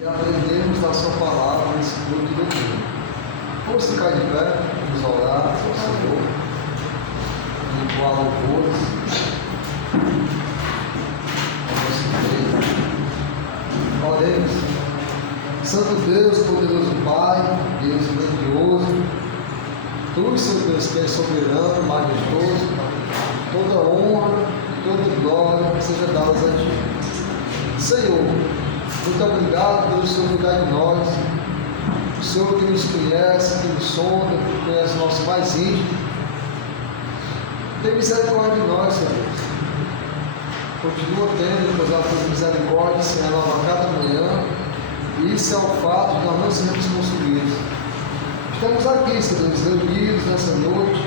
e aprendemos da sua palavra nesse culto de domingo. Vamos ficar de pé, vamos orar ao Senhor, entoar louvores ao nosso Deus. Oremos. Santo Deus, poderoso Pai, Deus grandioso, Tu, Senhor Deus, que és soberano, majestoso, toda honra e toda glória seja dada a Ti. Senhor, muito obrigado pelo Senhor cuidar de nós, o Senhor que nos conhece, que nos sonda, que conhece o nosso mais íntimo. Tem misericórdia de nós, Senhor Deus. Continua tendo, pois a tua misericórdia se renova a cada manhã, e isso é o fato de nós não sermos consumidos. Estamos aqui, Senhor Deus, reunidos nessa noite,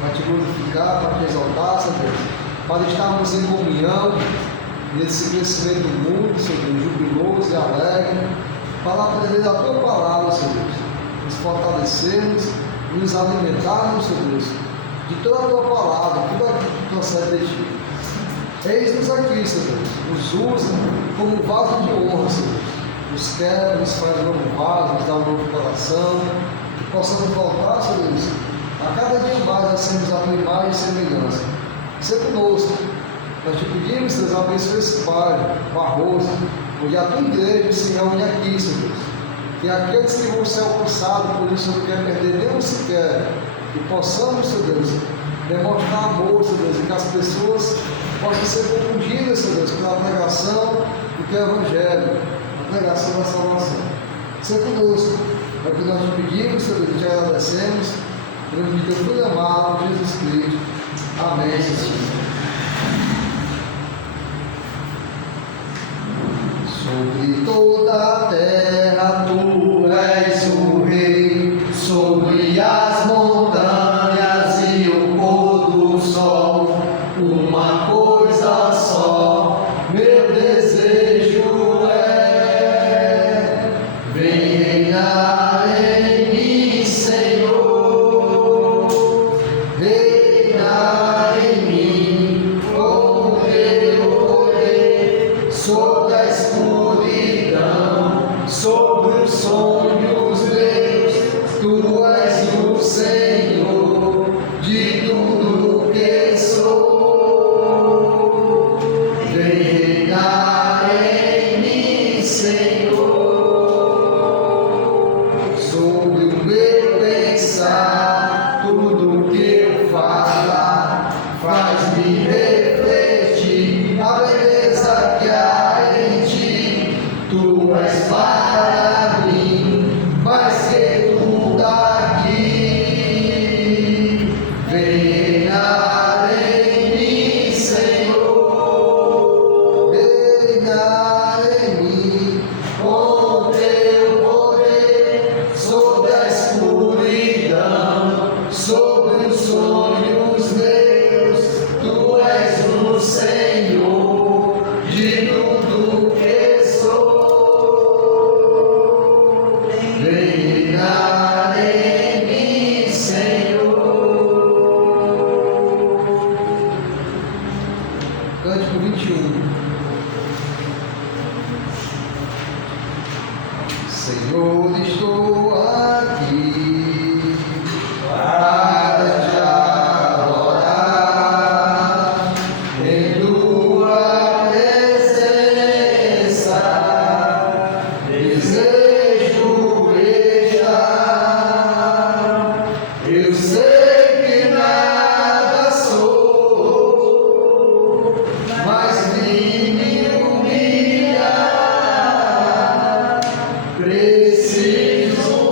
para te glorificar, para te exaltar, Senhor Deus, para estarmos em comunhão nesse crescimento do mundo, Senhor Deus, jubiloso e alegre, para aprender a tua palavra, Senhor Deus, nos fortalecermos, nos alimentarmos, Senhor Deus, de toda a tua palavra, tudo aquilo que procede de ti. Eis-nos aqui, Senhor Deus, nos usa como vaso de honra, Senhor. Nos quebra, nos faz novo vaso, nos dá um novo coração, que possamos voltar, Senhor Deus, a cada dia mais a sermos a tua imagem e semelhança. Seja conosco. Nós te pedimos, Senhor, abençoe esse Pai, o arroz, onde a tua igreja se reúne aqui, Senhor Deus. Que aqueles que vão ser alcançados, por isso não quer perder nenhum sequer, que possamos, Senhor Deus, demonstrar amor, Senhor Deus, e que as pessoas possam ser confundidas, Senhor Deus, pela pregação do que é o Evangelho, a pregação da salvação. Seja conosco, é o que nós te pedimos, Senhor Deus, e te agradecemos, em nome de teu filho amado, Jesus Cristo. Amém, Senhor. Sobre toda a terra tu és o rei, sobre as montanhas e o pôr do sol, uma coisa só, meu desejo é, vem reinar em mim, Senhor, reinar em mim, com teu poder, sobre a escuridão, sobre os sonhos meus, tu és o Senhor de tudo que sou. Vem reinar em mim, Senhor, sobre o meu pensar, tudo que eu falar, faz-me refletir a beleza que há em ti. Tu és para mim mais que tudo aqui. Vem reinar em mim, Senhor, reinar em mim, com teu poder, sobre a escuridão, sobre os sonhos meus, tu és o Senhor de tudo que sou. Vem reinar em mim, Senhor. Cântico 21. Senhor, estou aqui para te adorar em tua presença. Desejo estar. Eu sei que nada sou, mas me humilhar. Preciso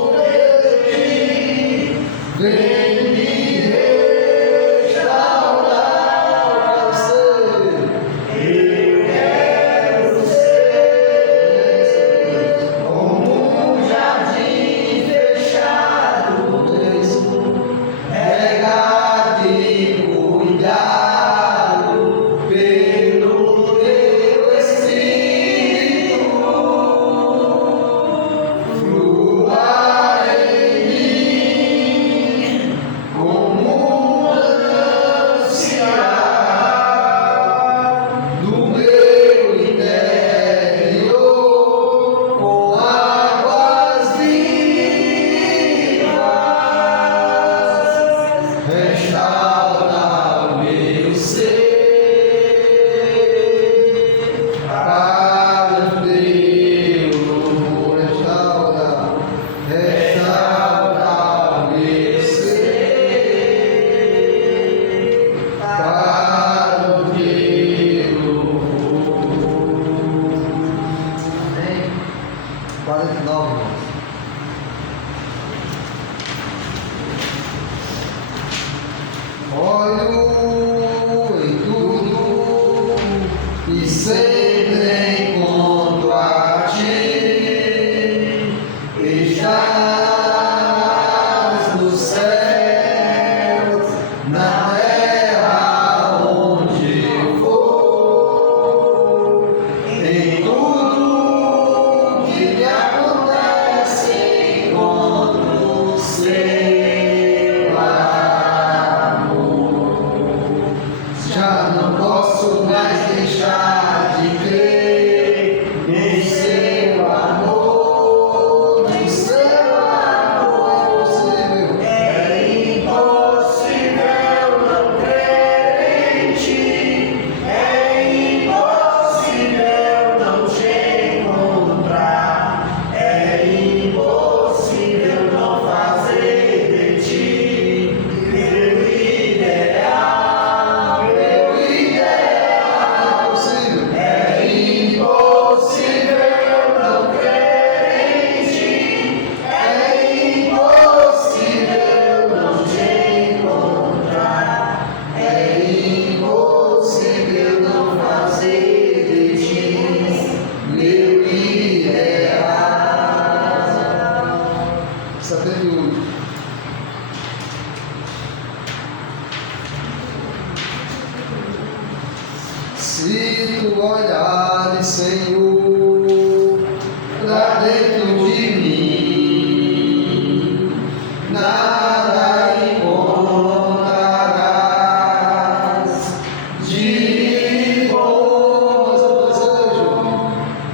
49, irmãos. Olho em tudo e sempre encontro a ti, estás no céu, na terra onde for, em tudo que me acontece encontro o seu amor. Já não posso mais deixar de crer em seu amor, em seu amor é impossível não crer em ti, é impossível não te encontrar, é impossível não fazer de ti meu ideal, impossível. É impossível não crer em ti, é impossível não te encontrar, é impossível não fazer de ti meu ideal. 71. Se tu olhares, Senhor, pra dentro de mim, nada encontrarás de bom.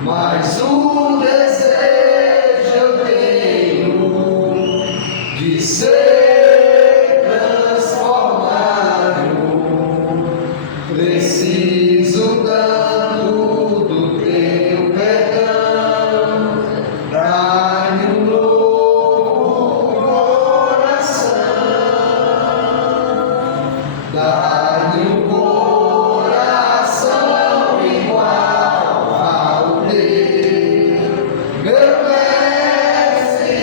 Mas um desejo eu tenho de ser transformado. Preciso tanto do teu perdão, dá-me um novo coração, dá-me um coração igual ao teu, meu mestre,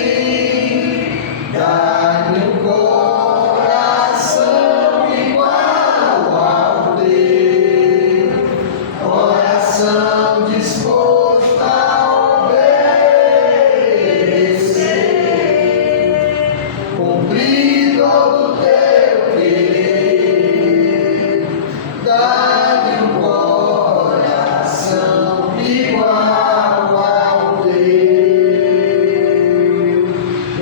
dá-me um coração igual ao teu, coração disposto a obedecer, cumprir todo o teu querer, dá-me um coração igual ao teu,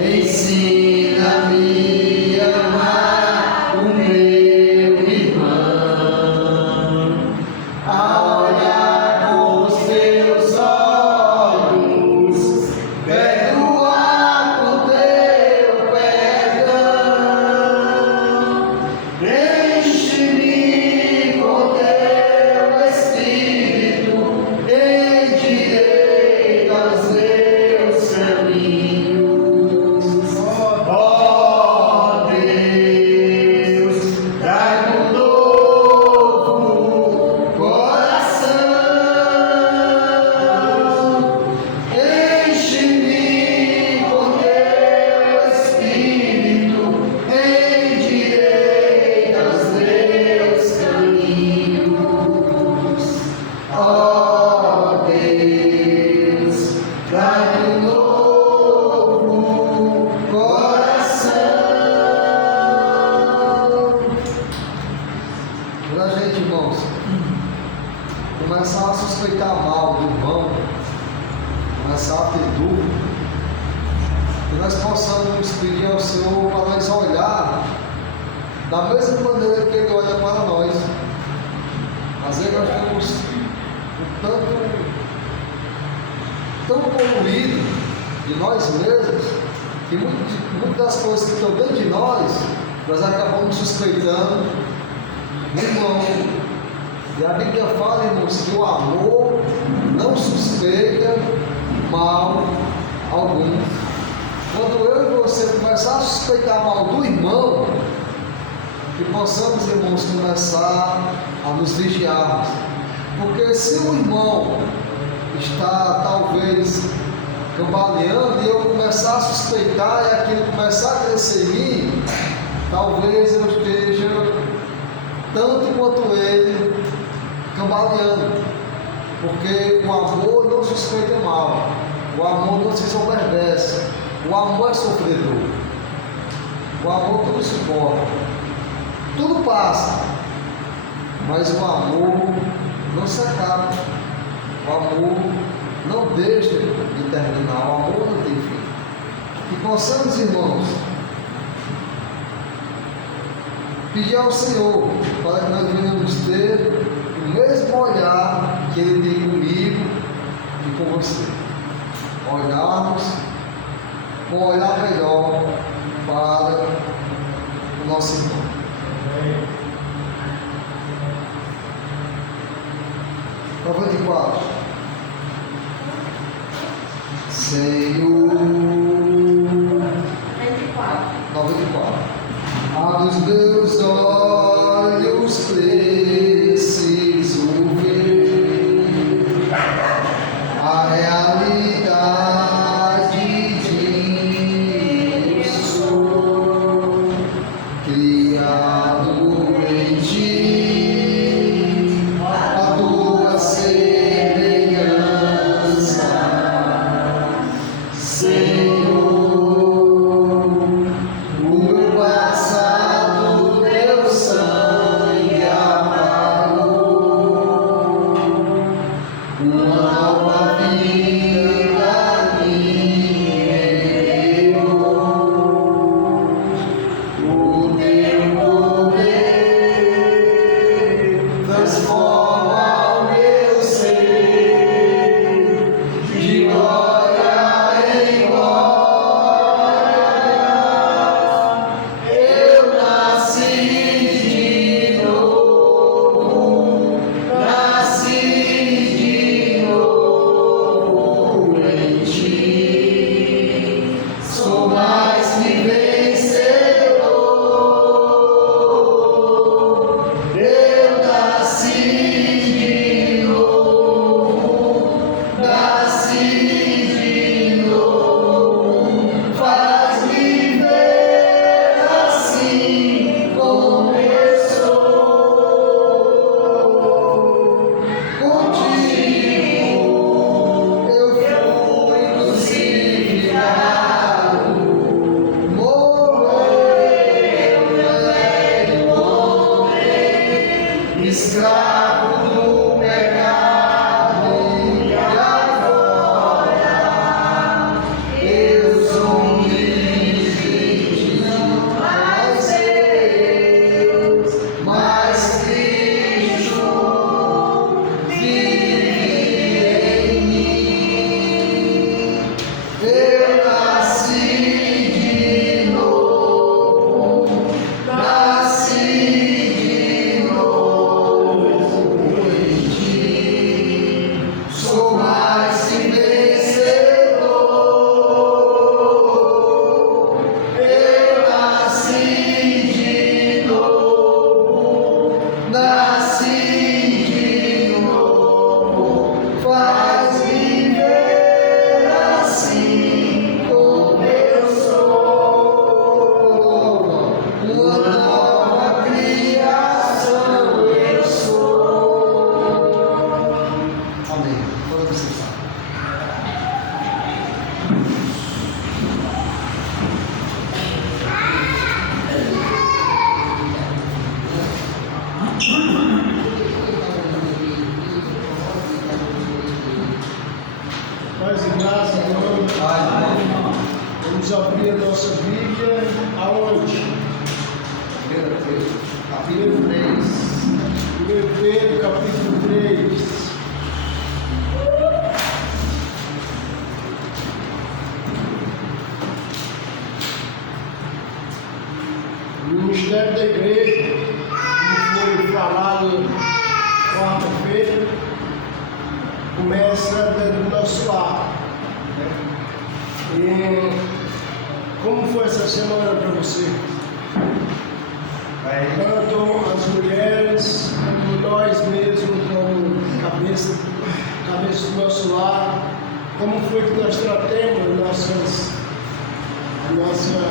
ensina-me a amar o meu irmão, a olhar com os teus olhos, perdoar com teu perdão, enche-me com teu Espírito, endireita os meus caminhos. Ó Deus, dá-me um novo coração, enche-me com teu Espírito, endireita os meus caminhos. Ó Deus, dá-me um novo coração. Quando a gente, irmãos, começar a suspeitar mal do irmão, começar a ter dúvida, que nós possamos pedir ao Senhor para nós olhar da mesma maneira que Ele olha para nós. Às vezes nós temos um tanto tão poluído de nós mesmos que muitas das coisas que estão dentro de nós acabamos suspeitando do irmão. E a Bíblia fala, irmãos, que o amor não suspeita mal algum. Quando eu e você começar a suspeitar mal do irmão, que possamos, irmãos, começar a nos vigiarmos. Porque se o irmão está talvez cambaleando e eu começar a suspeitar e aquilo começar a crescer em mim, talvez eu esteja tanto quanto ele cambaleando, porque o amor não suspeita mal, o amor não se soberbece, o amor é sofredor, o amor tudo suporta, tudo passa, mas o amor não se acaba, o amor não deixa de terminar, o amor não tem fim. Que possamos, irmãos, pedir ao Senhor para que nós venhamos ter o mesmo olhar que Ele tem comigo e com você. Olharmos com um olhar melhor para o nosso irmão. Prova de 4. Senhor. 94. Abre os meus olhos, preciso ver a realidade de eu sou criado em ti, a tua semelhança, Senhor. Paz e graça, irmão. Vamos abrir a nossa Bíblia aonde? 1 Pedro, capítulo 3. 1 Pedro, capítulo 3. O ministério da igreja, como foi falado quarta-feira, começa dentro do nosso lar. E como foi essa semana para você? Tanto as mulheres, como nós mesmos, como cabeça do nosso lar, como foi que nós tratemos a nossa esposa,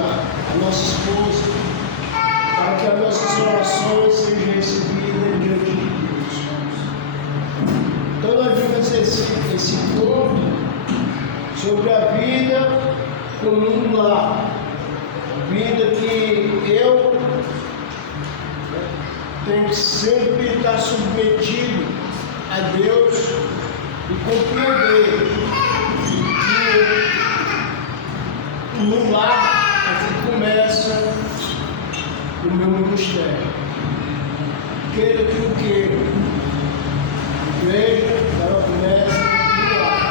para que as nossas orações sejam recebidas diante de Deus. Então nós vimos esse ponto sobre a vida comum lá, a vida que eu tenho que sempre estar submetido a Deus e compreender que no lar é que começa o meu ministério. Queira que o queira, a igreja ela começa no lar.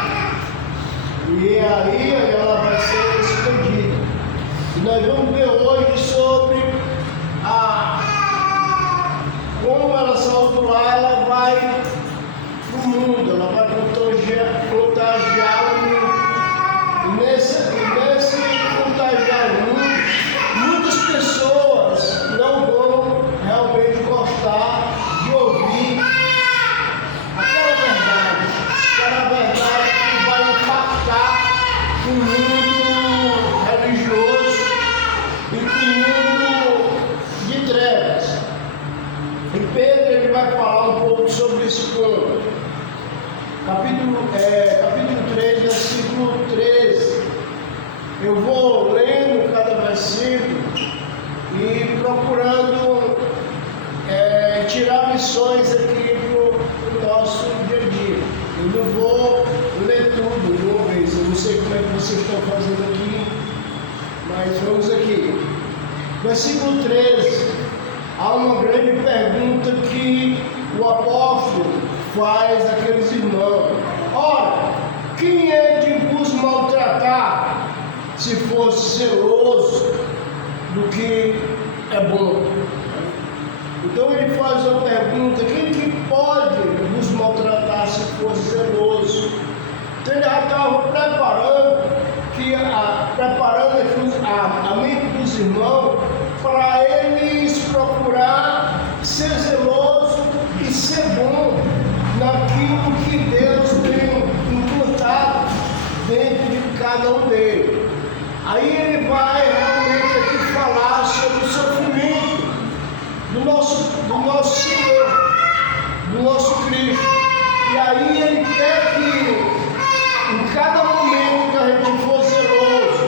E aí ela vai ser expandida. E nós vamos ver hoje sobre como ela saiu do lar, ela vai para o mundo, ela vai contagiar o mundo. E nesse contagiar o mundo, muitas pessoas não vão realmente gostar de ouvir aquela verdade que vai impactar o mundo religioso e o mundo de trevas. E Pedro ele vai falar um pouco sobre esse ponto. Capítulo 3, versículo 13. Eu vou lendo cada versículo e procurando tirar lições aqui para o nosso dia a dia. Eu não vou ler tudo de uma vez. Eu não sei como é que vocês estão fazendo aqui, mas vamos aqui. Versículo 13. Há uma grande pergunta que o apóstolo faz àqueles irmãos. Ora, quem é de vos maltratar, se fosse zeloso do que é bom? Então ele faz uma pergunta: quem que pode vos maltratar se fosse zeloso? Então ele já estava preparando a mente dos irmãos para eles procurar ser zeloso e ser bom naquilo que Deus tem implantado dentro de cada um deles. Aí ele vai realmente aqui falar sobre o sofrimento do nosso Senhor, do nosso Cristo. E aí ele quer que em cada momento que a gente for zeloso,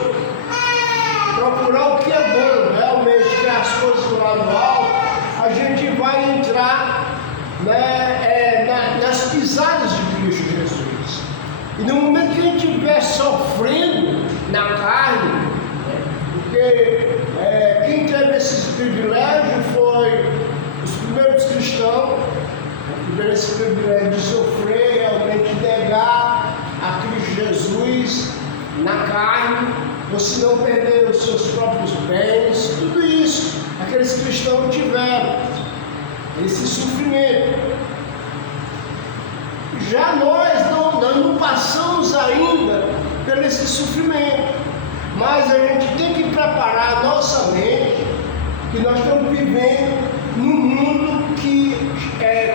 procurar o que é bom, realmente, que é as coisas do lado alto, a gente vai entrar nas pisadas de Cristo Jesus. E no momento que a gente estiver sofrendo na carne, porque quem teve esse privilégio foi os primeiros cristãos, tiveram esse privilégio de sofrer, realmente negar a Cristo Jesus na carne, ou se não perder os seus próprios bens, tudo isso aqueles cristãos tiveram, esse sofrimento. Já nós não passamos ainda por esse sofrimento, mas a gente tem que preparar a nossa mente, que nós estamos vivendo num mundo que,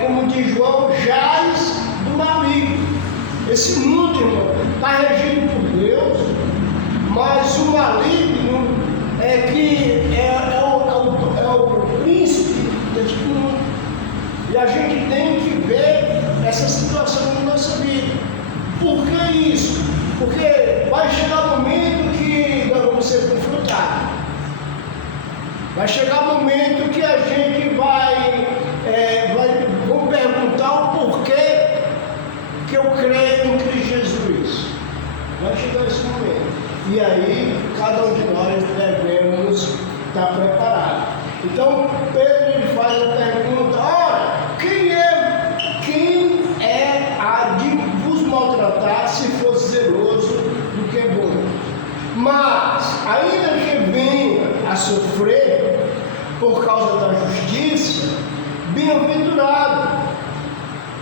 como diz João, jaz do maligno. Esse mundo, irmão, está regido por Deus, mas o maligno é o príncipe deste mundo. E a gente tem que ver essa situação na nossa vida. Por que isso? Porque vai chegar o momento que nós vamos ser confrontados. Vai chegar o momento que a gente vamos perguntar o porquê que eu creio em Cristo Jesus. Vai chegar esse momento. E aí, cada um de nós devemos estar preparado. Então, Pedro ele faz a pergunta: ora, quem é a de vos maltratar se fosse zeloso do que é bom? Mas, ainda que venha a sofrer por causa da justiça, bem-aventurado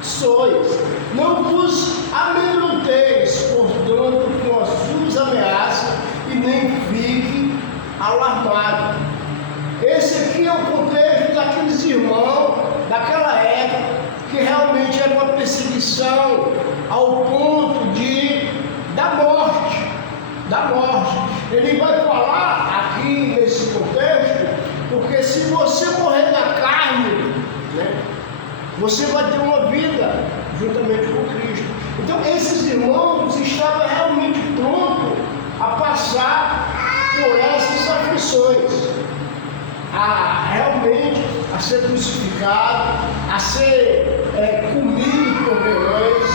sois. Não vos amedronteis, portanto, com as suas ameaças, e nem fique alarmado. Esse aqui é o contexto daqueles irmãos daquela época, que realmente era uma perseguição ao ponto da da morte. Ele vai falar aqui nesse contexto, porque se você morrer na carne, né, você vai ter uma vida juntamente com Cristo. Então esses irmãos estavam realmente prontos a passar por essas aflições, realmente a ser crucificado, a ser comido por leões,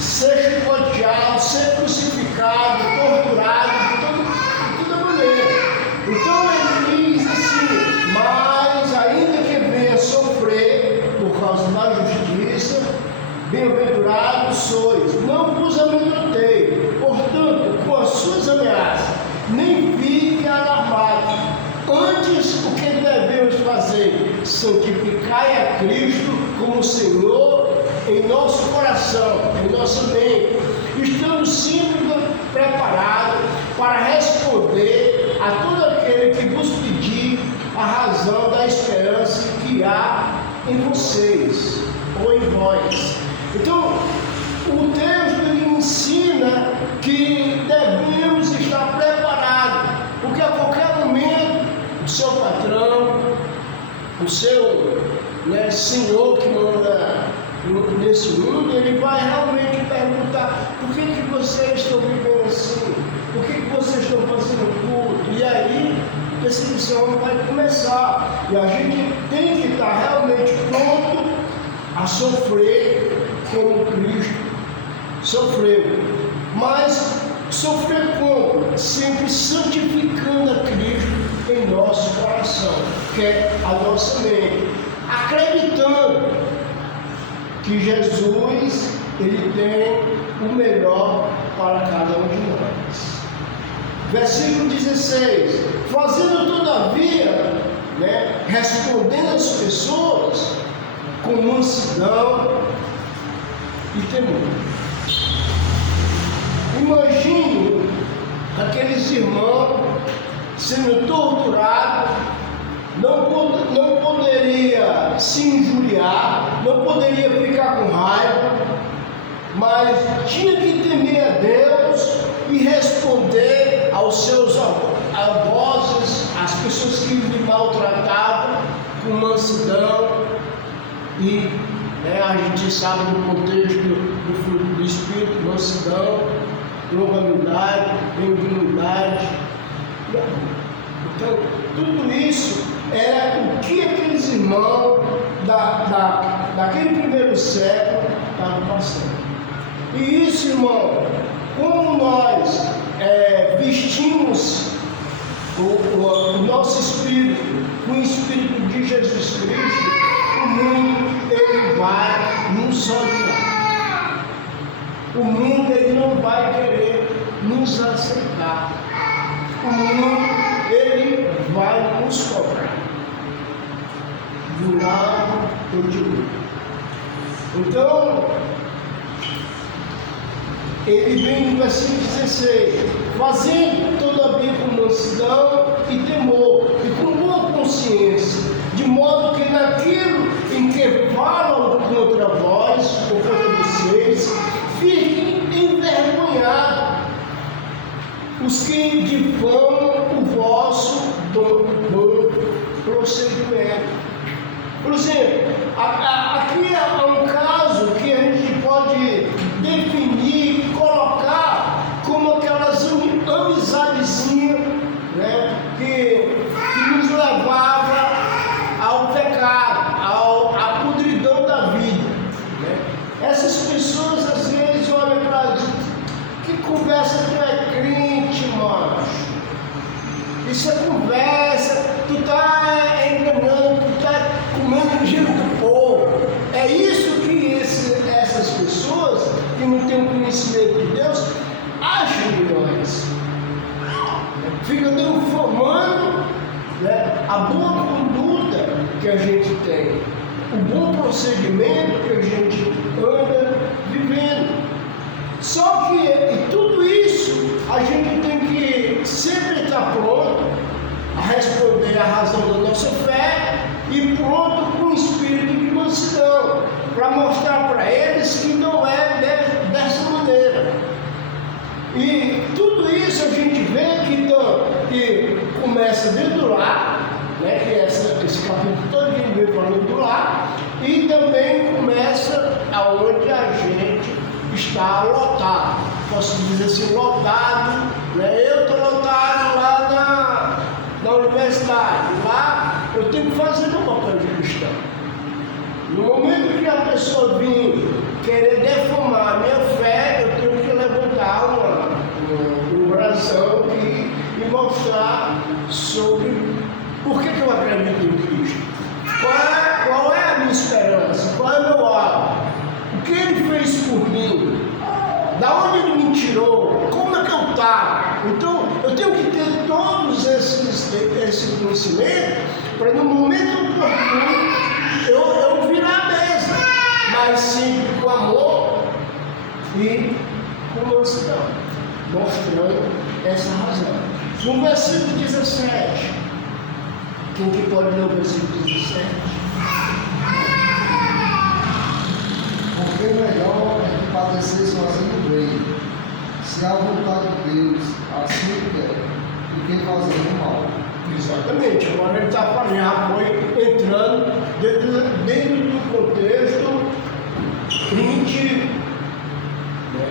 ser chicoteado, ser crucificado, torturado de toda maneira. Então ele diz assim: mas ainda que venha sofrer por causa da justiça, bem-aventurados sois, não vos amedrontei, portanto, com as suas ameaças, nem fique alarmado. Antes, o que devemos fazer? Santificai a Cristo como Senhor em nosso coração, em nossa mente. Estamos sempre preparados para responder a todo aquele que vos pedir a razão da esperança que há em vocês ou em vós. Então, o texto ensina que devemos estar preparados, porque a qualquer momento o seu patrão, o seu senhor que manda nesse mundo, ele vai realmente perguntar: por que vocês estão vivendo assim? Por que vocês estão fazendo culto? E aí a perseguição vai começar, e a gente tem que estar realmente pronto a sofrer como Cristo sofreu. Mas sofrer como? Sempre santificando a Cristo em nosso coração, que é a nossa mente, acreditando que Jesus, ele tem o melhor para cada um de nós. Versículo 16: fazendo todavia, respondendo às pessoas com mansidão e temor. Imagine aqueles irmãos sendo torturados, não poderia se injuriar, não poderia ficar com raiva, mas tinha que temer a Deus e responder aos seus algozes, às pessoas que lhe maltratavam, com mansidão. E a gente sabe do contexto do fruto do Espírito: mansidão, longanimidade, benignidade. Então, tudo isso era o que aqueles irmãos daquele primeiro século estavam passando. E isso, irmão, como nós vestimos o nosso espírito com o Espírito de Jesus Cristo, o mundo ele vai nos odiar. O mundo ele não vai querer nos aceitar. O mundo ele vai nos cobrar de um lado ou de outro. Então, ele vem no versículo 16: fazendo todavia com mansidão e temor, e com boa consciência, de modo que naquilo em que falam contra vós ou contra vocês, fiquem envergonhados os que difamam o vosso bom procedimento. Por exemplo, aqui há um caso que a gente pode definir, colocar como aquelas amizadezinhas, que nos levava ao pecado, à podridão da vida. Essas pessoas às vezes olham para a gente: que conversa tu é crente, mano? Isso é conversa, tu está enganando, tu está comendo dinheiro do povo. É isso que essas pessoas que não têm o conhecimento de Deus acham de nós. Ficam difamando a boa conduta que a gente tem, o bom procedimento que a gente anda vivendo. Só que em tudo isso a gente tem que sempre estar pronto a responder à razão da nossa fé e pronto com o espírito de mansidão, para mostrar para eles que não é dessa maneira. E tudo isso a gente vê que começa dentro do lar, né, que esse capítulo todo que vem falando do lar, e também começa aonde a gente está lotado. Posso dizer assim, lotado, né? Eu estou lotado lá na universidade, lá eu tenho que fazer meu papel de cristão. No momento que a pessoa vir querer defamar a minha fé, eu tenho que levantar uma oração e mostrar sobre por que eu acredito em Cristo. Qual é a minha esperança? Qual é o meu alvo? O que Ele fez por mim? Da onde Ele me tirou? Como é que eu estava? Então, eu tenho que ter todos esse conhecimento para no momento oportuno eu virar a mesa, mas sempre com amor e com mansidão, mostrando essa razão. No versículo 17, quem que pode ler o versículo 17? Porque melhor é que padecer sozinho bem, se a vontade de Deus assim quer, do que fazer o mal. Exatamente, agora ele está falando, já foi entrando dentro do contexto primitivo, né?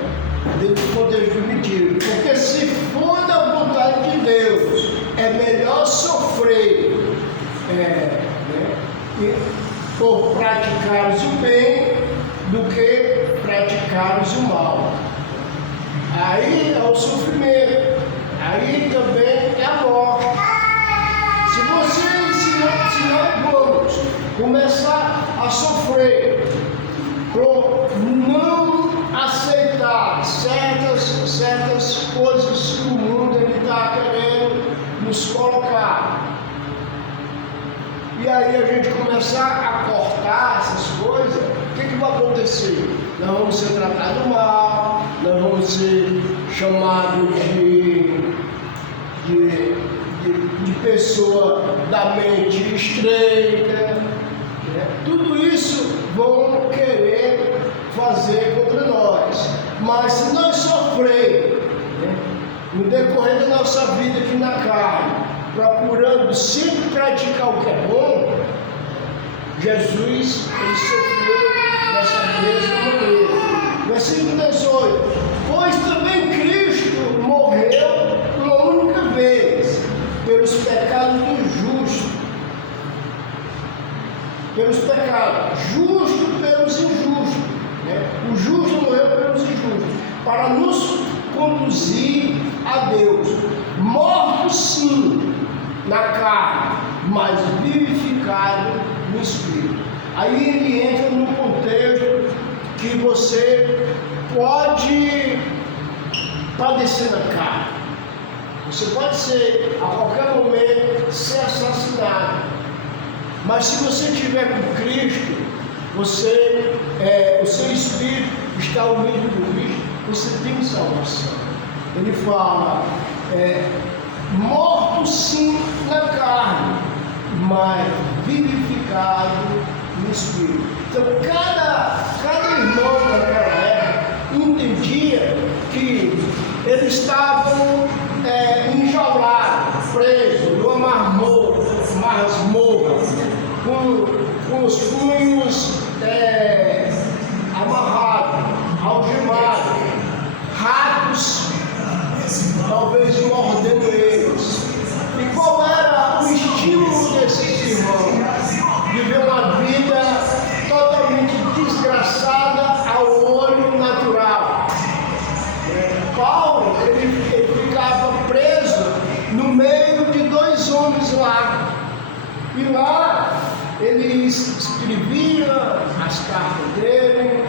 Dentro do contexto primitivo, porque se for da vontade de Deus, é melhor sofrer por praticares o bem do que praticares o mal. Aí é o sofrimento, aí também é a morte. Se nós vamos começar a sofrer por não aceitar certas coisas que o mundo está querendo nos colocar, e aí a gente começar a cortar essas coisas, o que vai acontecer? Nós vamos ser tratados mal, nós vamos ser chamados de pessoa da mente estreita, né? Tudo isso vão querer fazer contra nós. Mas se nós sofrer, né, no decorrer da nossa vida aqui na carne, procurando sempre praticar o que é bom, Jesus, ele sofreu dessa mesma maneira. Versículo 18: pois também Cristo morreu uma única vez pelos pecados do justo, pelos pecados, justo pelos injustos, né? O justo morreu pelos injustos, para nos conduzir a Deus, morto sim na carne, mas vivificado no Espírito. Aí ele entra no contexto que você pode padecer na carne. Você pode ser, a qualquer momento, ser assassinado. Mas se você estiver com Cristo, o seu espírito está unido com Cristo, você tem salvação. Ele fala, morto sim na carne, mas vivificado no espírito. Então cada irmão daquela época entendia que eles estavam enjaulados, presos numa masmorra, com os punhos amarrados, algemados, ratos talvez mordendo eles. E qual era o estímulo desses irmãos? Viver uma vida totalmente desgraçada ao olho natural. Paulo, ele ficava preso no meio de dois homens lá. E lá ele escrevia as cartas dele,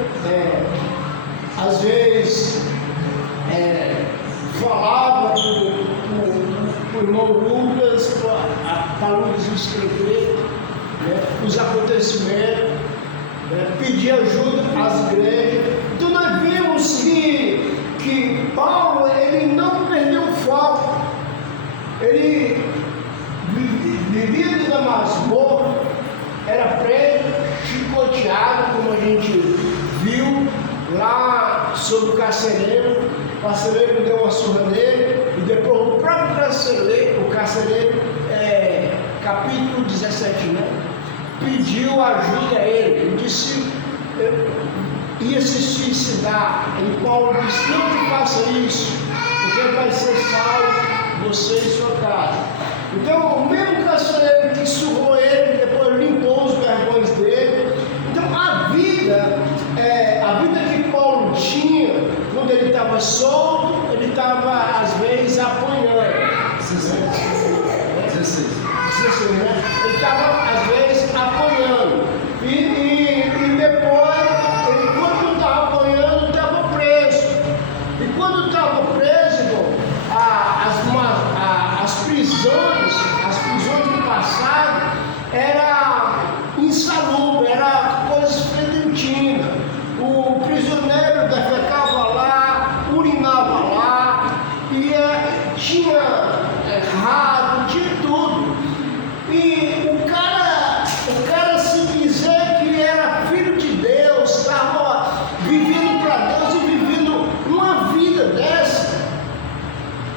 às vezes falava para o irmão Lucas para nos escrever, né, os acontecimentos, né, pedir ajuda às igrejas. Então nós vimos que Paulo, ele não perdeu o foco. Ele vivia dentro da masmorra, era preso, chicoteado, como a gente viu lá sobre o carcereiro, o carcereiro deu uma surra nele, e depois o próprio carcereiro, capítulo 17, né? Pediu ajuda a ele, ele disse, ia se suicidar, e Paulo disse, não te faça isso, porque vai ser salvo você e sua casa. Então, o mesmo carcereiro que surrou ele, depois limpou os vergões dele. Então, a vida que Paulo tinha, quando ele estava solto, ele estava, às vezes, apanhando. 16, né? Ele estava, às vezes, apanhando. E depois, quando não estava apanhando, estava preso. E quando estava preso, irmão, as prisões do passado era insalubre, era coisa fedentina. O prisioneiro defecava lá, urinava lá, tinha rato, tinha tudo. E o cara se dizer que era filho de Deus, estava vivendo para Deus e vivendo uma vida dessa.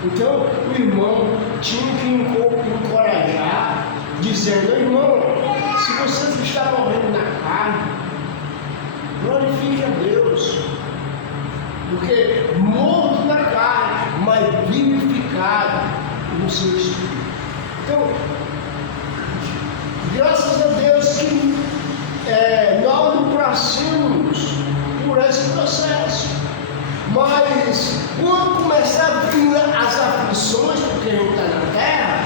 Então o irmão tinha que encorajar, dizendo, irmão, se você está morrendo na carne, glorifique a Deus. Porque morto na carne, mas vivificado no seu espírito. Então, graças a Deus que nós não passamos por esse processo. Mas quando começar a vir as aflições, porque a gente está na terra,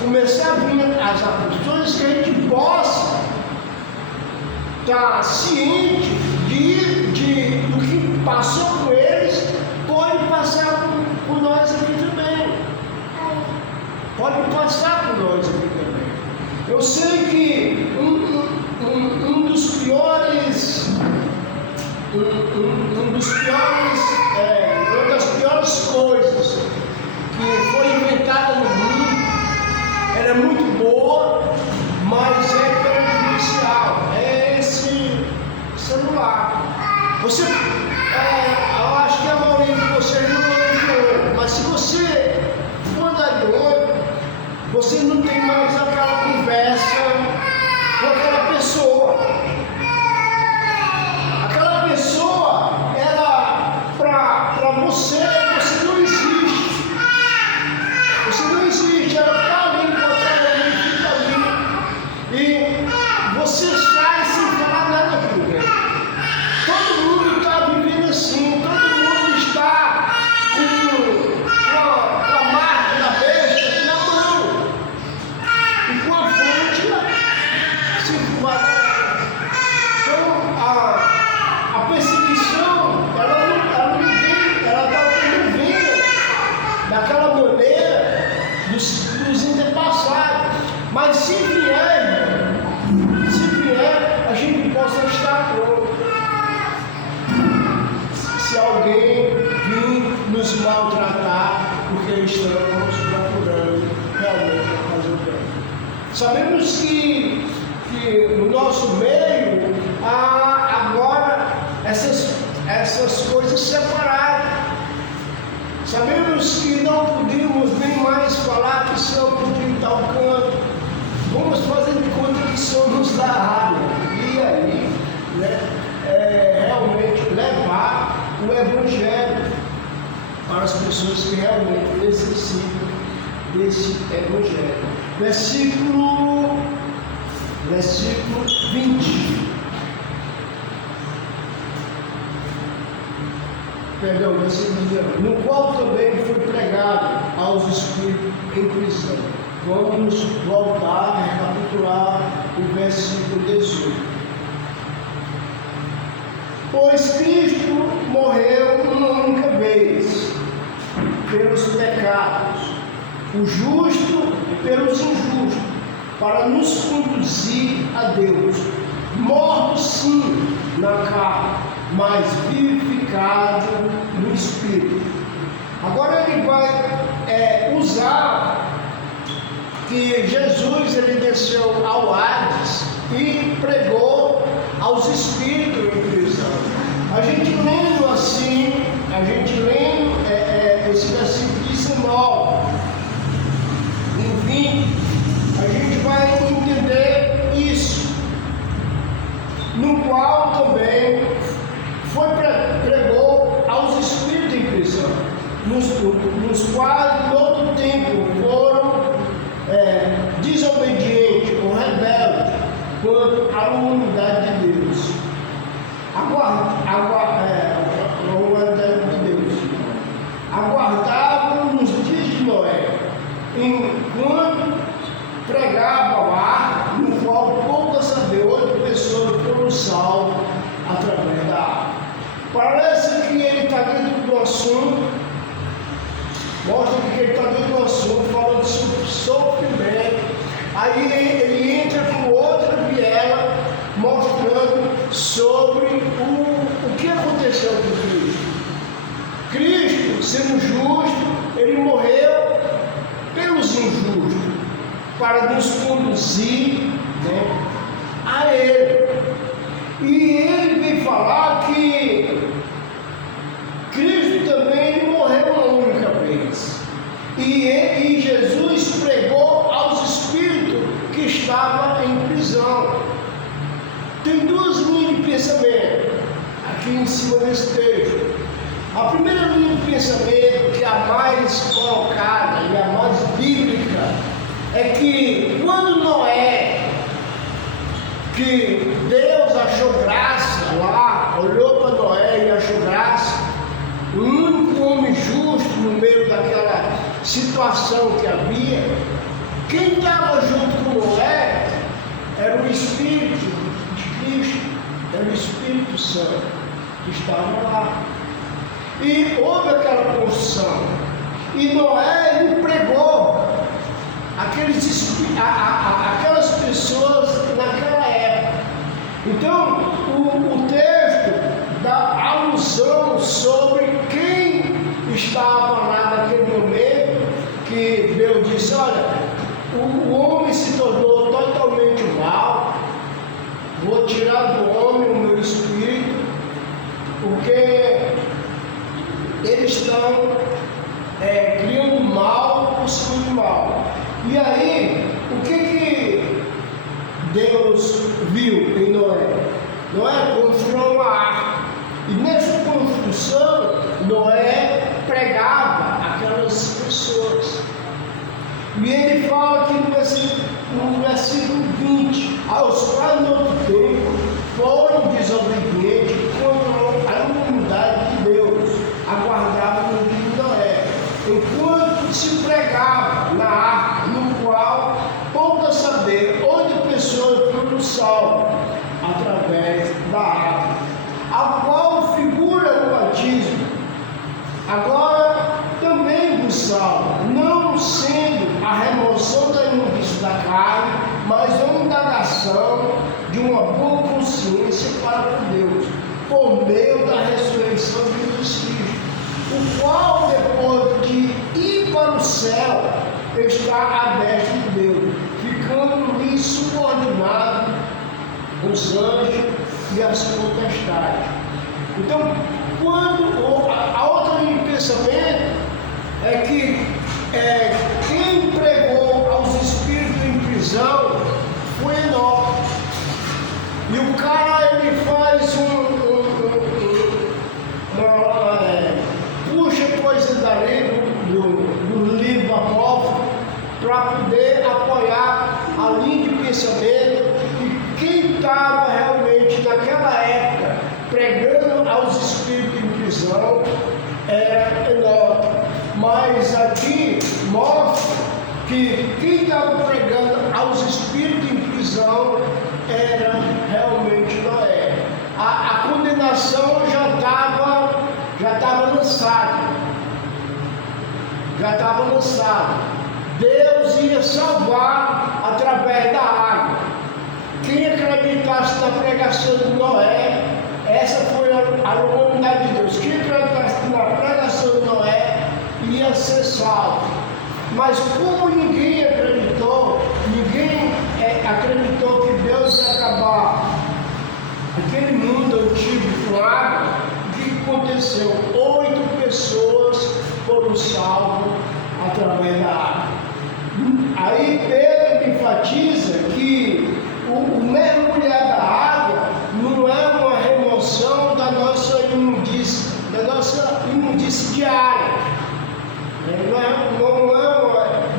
começar a vir as aflições, que a gente possa estar ciente do que passou com eles, pode passar por nós aqui também. Pode passar por nós aqui também. Eu sei que uma das piores coisas que foi inventada no mundo, ela é muito boa, mas é prejudicial. É esse celular. Eu acho que a maioria de vocês não entendeu, mas se você for andar de ônibus, você não tem mais aquela conversa com aquela pessoa. Aquela pessoa, para você não existe. Você não existe, ela está ali, ela fica ali. E você sai sem falar nada com ninguém. Todo mundo está vivendo assim, todo mundo está com a marca da besta na mão. E com a fonte se guarda. Então, a perseguição, ela não vem, ela não vem daquela maneira dos antepassados. Mas se vier, a gente possa estar pronto. Se alguém vir nos maltratar, porque estamos procurando realmente fazer o bem. Sabemos que no nosso meio há agora essas coisas separadas. Sabemos que não podemos nem mais falar que somos de tal canto. Vamos fazer de conta que somos da área. E aí, realmente levar o Evangelho para as pessoas que realmente necessitam desse Evangelho. Versículo 20. Perdão, versículo 19. No qual também foi pregado aos espíritos em prisão. Vamos voltar a recapitular o versículo 18. Pois Cristo morreu uma única vez pelos pecados, o justo pelos injustos, para nos conduzir a Deus, morto sim na carne, mas vivificado no Espírito. Agora ele vai usar que Jesus ele desceu ao Hades e pregou aos espíritos em prisão. A gente lendo assim, a gente lendo esse versículo 19, no 20, a gente vai entender isso, no qual também pregou aos espíritos em prisão, nos quais, no outro tempo, foram desobedientes ou rebeldes quanto à unidade de Deus. Aguardavam nos dias de Noé, enquanto pregava lá, no qual pouco a saber, 8 pessoas foram salvas através da água. Parece que ele está dentro do assunto, mostra que ele está dentro do assunto, falando sobre sofrimento. Aí ele entra com outra viela, mostrando sobre o que aconteceu com Cristo. Cristo, sendo justo, ele morreu pelos injustos, para nos conduzir, a Ele. E ele vem falar que Cristo também morreu uma única vez. E Jesus pregou aos espíritos que estavam em prisão. Tem 2 linhas de pensamento aqui em cima desse texto. A primeira linha de pensamento, que é a mais colocada e a mais bíblica, é que quando Noé, que Deus achou graça lá, olhou para Noé e achou graça, o único homem justo no meio daquela situação que havia, quem estava junto com Noé era o Espírito de Cristo, era o Espírito Santo que estava lá. E houve aquela construção. E Noé ele pregou aquelas pessoas naquela época. Então, o texto dá alusão sobre quem estava lá naquele momento, que Deus disse: olha, o homem se tornou totalmente mal, vou tirar do homem o meu espírito, porque eles estão criando mal por cima de mal. E aí, o que Deus viu em Noé? Noé construiu uma arca. E nessa construção, Noé pregava aquelas pessoas. E ele fala aqui no versículo 20, aos quais no outro tempo foram desobedientes contra a unidade de Deus, aguardavam no dia de Noé, enquanto se pregava na arca, no qual, pouco a saber, 8 pessoas foram salvas através da água, a qual figura o batismo. Agora também vos salva, não sendo a remoção da imundícia da carne, mas a indagação de uma boa consciência para com Deus, por meio da ressurreição de Jesus Cristo, o qual, depois de ir para o céu, está à destra de Deus, ficando-lhe subordinado os anjos e as potestades. Então, quando a outra linha de pensamento é que quem pregou aos espíritos em prisão foi Enoque. E o cara ele faz puxa coisa dali do livro apócrifo para poder apoiar a linha de pensamento que quem estava realmente naquela época pregando aos espíritos em prisão era Enoque. Mas aqui mostra que quem estava pregando aos espíritos em prisão era realmente Noé. A condenação já estava lançada. Deus ia salvar através da água. Quem acreditasse na pregação de Noé, essa foi a humanidade de Deus. Quem acreditasse na pregação de Noé ia ser salvo. Mas como ninguém acreditou que Deus ia acabar aquele mundo antigo com água, o que aconteceu? 8 pessoas foram salvos através da água. Aí Pedro enfatiza que o mergulhar da água não é uma remoção da nossa imundície diária.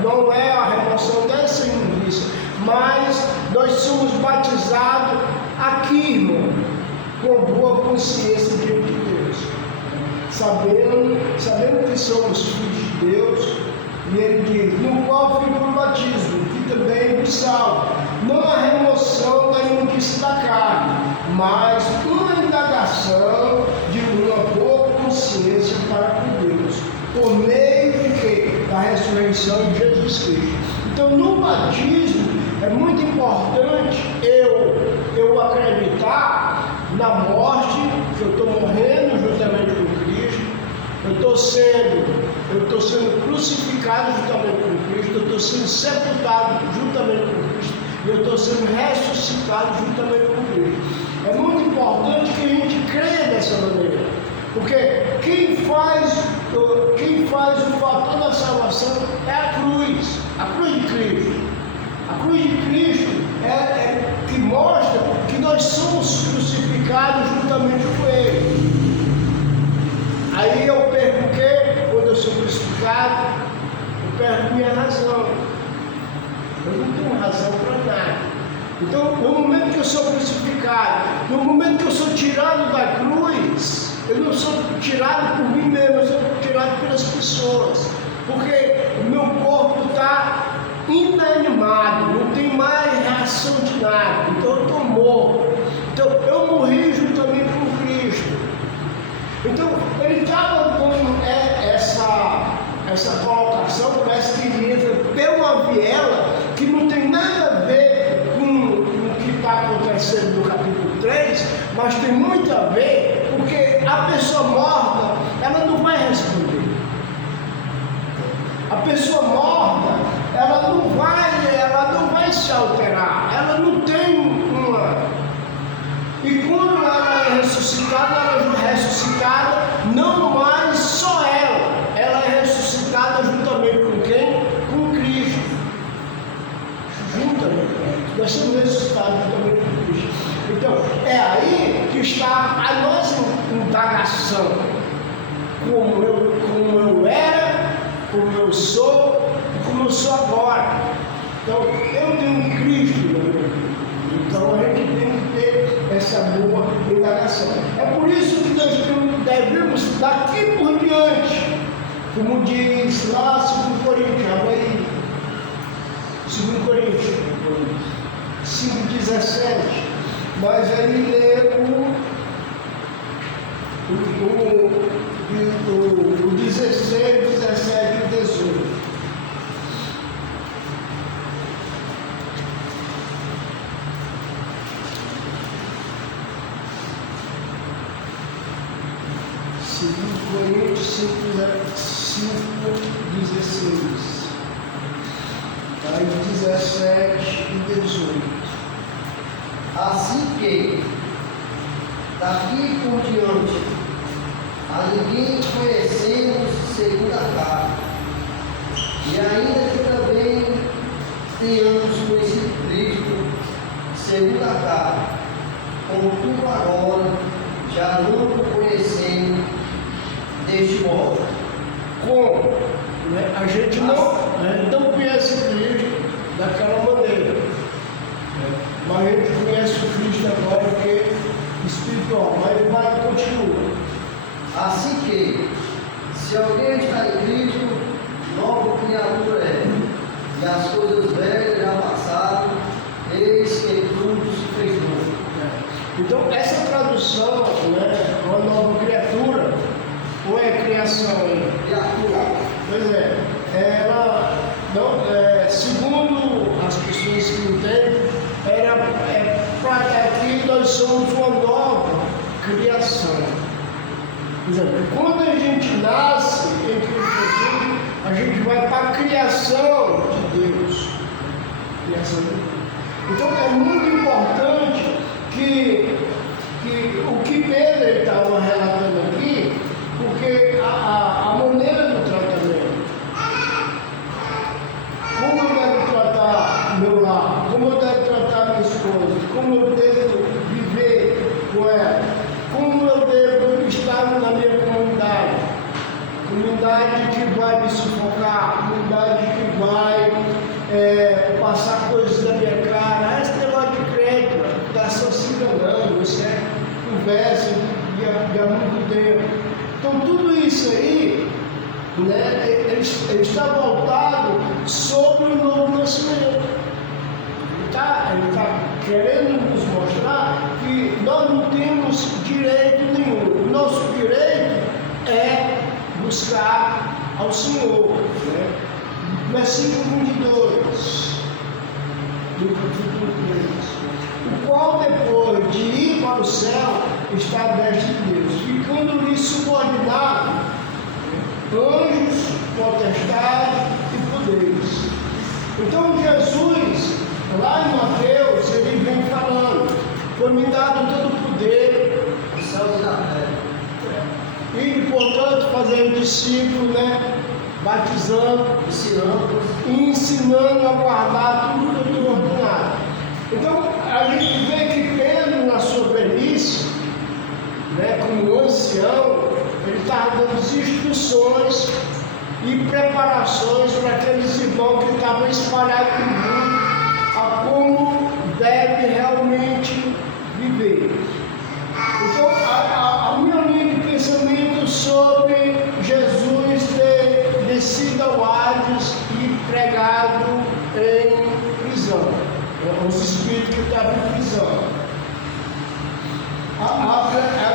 Não é a remoção dessa imundície, mas nós somos batizados aqui, irmão, com boa consciência diante de Deus, sabendo que somos filhos de Deus. E ele diz, no qual figura o batismo, que também nos salva, não a remoção da imundície da carne, mas uma indagação de uma boa consciência para com Deus, por meio de quê? Da ressurreição de Jesus Cristo. Então, no batismo, é muito importante eu acreditar na morte, que eu estou morrendo juntamente com Cristo, eu estou sendo crucificado juntamente com Cristo, eu estou sendo sepultado juntamente com Cristo, e eu estou sendo ressuscitado juntamente com Cristo. É muito importante que a gente creia dessa maneira, porque quem faz o fator da salvação é a cruz de Cristo. A cruz de Cristo é que mostra que nós somos crucificados juntamente com Ele. Aí eu perco o quê? Quando eu sou crucificado, eu perco minha razão. Eu não tenho razão para nada. Então, no momento que eu sou crucificado, no momento que eu sou tirado da cruz, eu não sou tirado por mim mesmo, eu sou tirado pelas pessoas. Porque o meu corpo está inanimado, não tem mais reação de nada. Então eu estou morto. Então eu morri juntamente com Cristo. Então, ele estava dando essa colocação, parece que ele entra pela viela, que não tem nada a ver com o que está acontecendo no capítulo 3, mas tem muito a ver, porque a pessoa morta, ela não vai responder. A pessoa morta, ela não vai se alterar, ela não tem uma... E quando ela é ressuscitada, não mais só ela é ressuscitada juntamente com quem? Com Cristo. Juntamente com Cristo. Nós somos ressuscitados juntamente com Cristo. Então, é aí que está a nossa indagação. Como eu era, como eu sou e como eu sou agora. Então, eu tenho Cristo na minha vida. Então a gente tem que ter essa boa indagação. É por isso que nós devemos daqui por diante, como diz lá 2 Coríntios, aí 2 Coríntios 5,17, mas aí lê o 16, 17 e 18. Coríntios 5,16. Aí 17 e 18. Assim que, daqui por diante, a ninguém conhecemos segundo a carne, e ainda que também tenhamos conhecido Cristo segundo a carne, contudo agora já não o conhecemos deste modo. Como? A gente não conhece Cristo daquela maneira. Mas a gente conhece o Cristo agora porque é espiritual, mas vai continuar. Assim que, se alguém está em Cristo, nova criatura é, e as coisas velhas já passaram, eis que tudo se fez novo. Então, essa tradução, uma nova criatura, ou é criação? Criatura. Pois é, ela, segundo as questões que entendem, aqui nós somos uma nova criação. Por exemplo, quando a gente nasce em Cristo Jesus, a gente vai para a criação de Deus. Criação de Deus. Então é muito importante que o que Pedro estava relatando aqui, porque a maneira do trabalho está voltado sobre o novo nascimento. Ele está querendo nos mostrar que nós não temos direito nenhum. O nosso direito é buscar ao Senhor. Né? Versículo 22 do capítulo 3. O qual depois de ir para o céu está à destra de Deus, ficando-lhe subordinado anjos, potestades e poderes. Então Jesus, lá em Mateus, ele vem falando: foi-me dado todo o poder O céu e na terra. e, portanto, fazendo discípulos, né? Batizando, ensinando a guardar tudo que eu tenho ordenado. Então, a gente vê que Pedro, na sua velhice, né, como ancião, ele estava dando instruções e preparações para aqueles irmãos que estavam espalhados no mundo, a como deve realmente viver. Então, a minha linha de pensamento sobre Jesus ter descido ao Hades e pregado em prisão, os espíritos que estavam em prisão.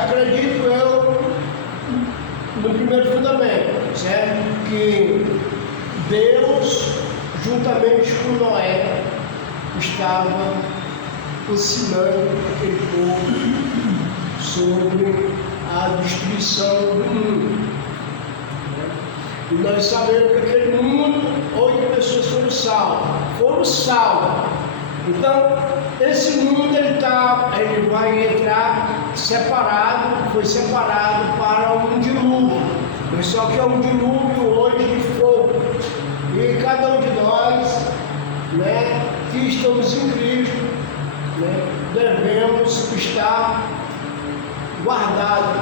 Acredito eu no primeiro fundamento, certo? Que Deus, juntamente com Noé, estava ensinando aquele povo sobre a destruição do mundo. E nós sabemos que aquele mundo, 8 pessoas foram salvas. Então, esse mundo ele vai entrar separado, foi separado para um dilúvio. Só que é um dilúvio hoje de fogo. E cada um de nós, né, que estamos em Cristo, né, devemos estar guardados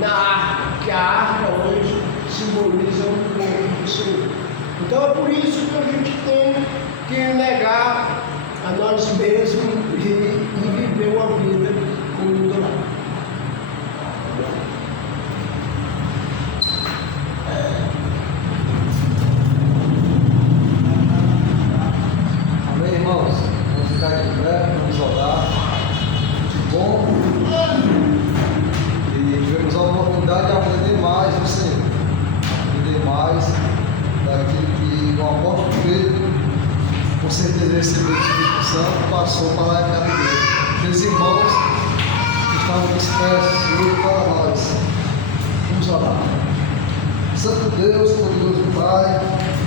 na arca, que a arca hoje simboliza o corpo do Senhor. Então é por isso que a gente tem que negar a nós mesmos e viver uma vida como dono. Amém, irmãos? Vamos ficar de pé, vamos orar. Que bom. E tivemos a oportunidade de aprender mais do Senhor. Aprender mais daquilo que o apóstolo Pedro, com certeza, recebeu do Espírito Santo, passou para a casa dele. Aqueles irmãos que estavam dispersos hoje para nós. Vamos orar. Santo Deus, poderoso Pai,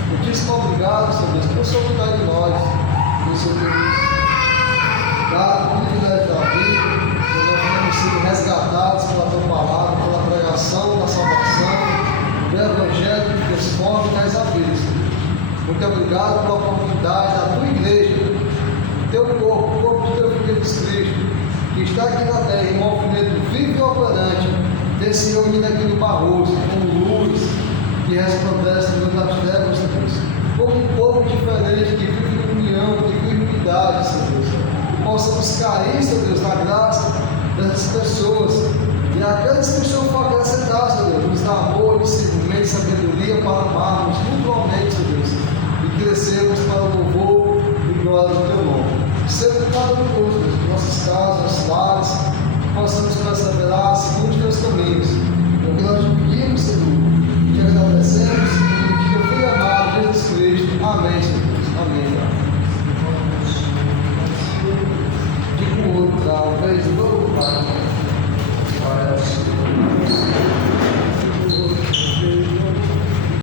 muitíssimo obrigado, Senhor Deus, pela sua vontade de nós, pelo seu Deus. Dado o privilégio da vida, que nós temos sido resgatados pela tua palavra, pela pregação da salvação, do Evangelho que transforma e traz a vida, Senhor. Muito obrigado pela oportunidade da tua igreja, teu corpo, o corpo do teu Filho Jesus Cristo, que está aqui na terra em movimento vivo e operante, ter se reunido aqui no Barroso, com luz que resplandece no meio das trevas, Senhor Deus. Como um povo diferente, que vive em união, que vive em unidade, Senhor Deus. Que possamos cair, Senhor Deus, na graça dessas pessoas. E aquelas que o Senhor for acrescentar, Senhor Deus, nos dá amor, discernimento e sabedoria para amarmos mutuamente, Senhor Deus. E crescermos para o louvor e glória do teu nome. Seja cada um de nós, Deus, nossas casas, nossos lares, possamos perseverar segundo os teus caminhos. Porque nós te pedimos, Senhor, te agradecemos e que eu fui amado, Jesus Cristo. Amém, Senhor Deus. Amém. Digo o outro, talvez o novo Pai.